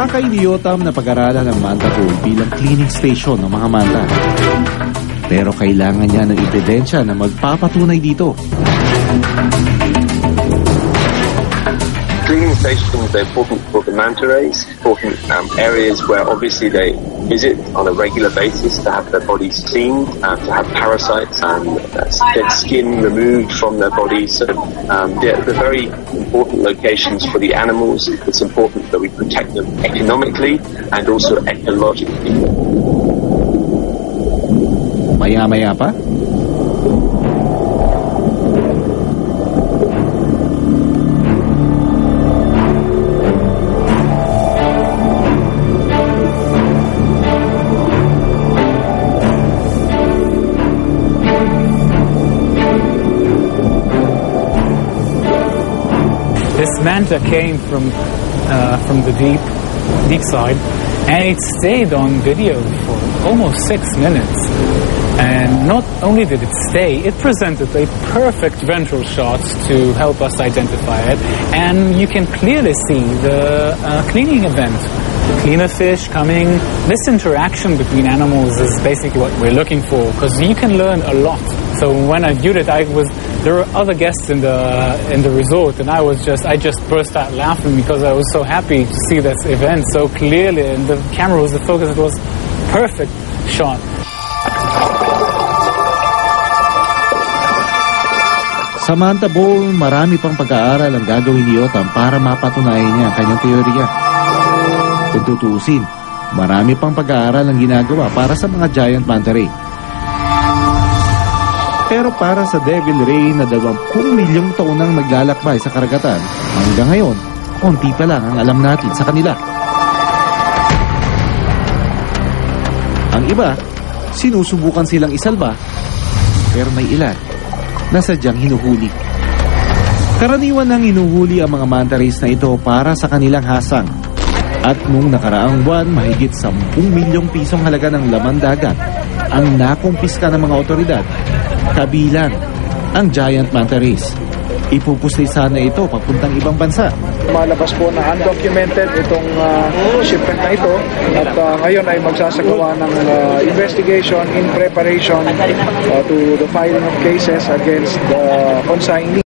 Pakaidiyotam na pag-aralan ng manta pool bilang cleaning station ng mga manta. Pero kailangan niya ng ebidensya na magpapatunay dito. Cleaning stations are important for the manta rays, important areas where obviously they visit on a regular basis to have their bodies cleaned, to have parasites and dead skin removed from their bodies. So they're very important locations for the animals. It's important that we protect them economically and also ecologically. Maya-maya pa? This manta came from the deep side, and it stayed on video for almost 6 minutes. And not only did it stay, it presented a perfect ventral shot to help us identify it. And you can clearly see the cleaning event. Cleaner fish coming. This interaction between animals is basically what we're looking for, because you can learn a lot. So when I viewed it, there were other guests in the resort, and I just burst out laughing because I was so happy to see this event so clearly, and the camera was the focus. It was perfect shot. Sa Manta Bowl, marami pang pag-aaral ang gagawin ni Yotam para mapatunayan niya ang kanyang teorya. Kung tutuusin, marami pang pag-aaral ang ginagawa para sa mga giant manta ray. Pero para sa devil ray na 20 milyong taon nang naglalakbay sa karagatan, hanggang ngayon, konti pa lang ang alam natin sa kanila. Ang iba, sinusubukan silang isalba, pero may ilan na sadyang hinuhuli. Karaniwan nang hinuhuli ang mga manta rays na ito para sa kanilang hasang. At nung nakaraang buwan, mahigit 10 milyong pisong halaga ng laman dagat ang nakumpiska ng mga otoridad, kabilang ang giant manta rays. Ipupustay sana ito papuntang ibang bansa. Malabas po na undocumented itong shipment na ito, at ngayon ay magsasagawa ng investigation in preparation to the filing of cases against the consignee.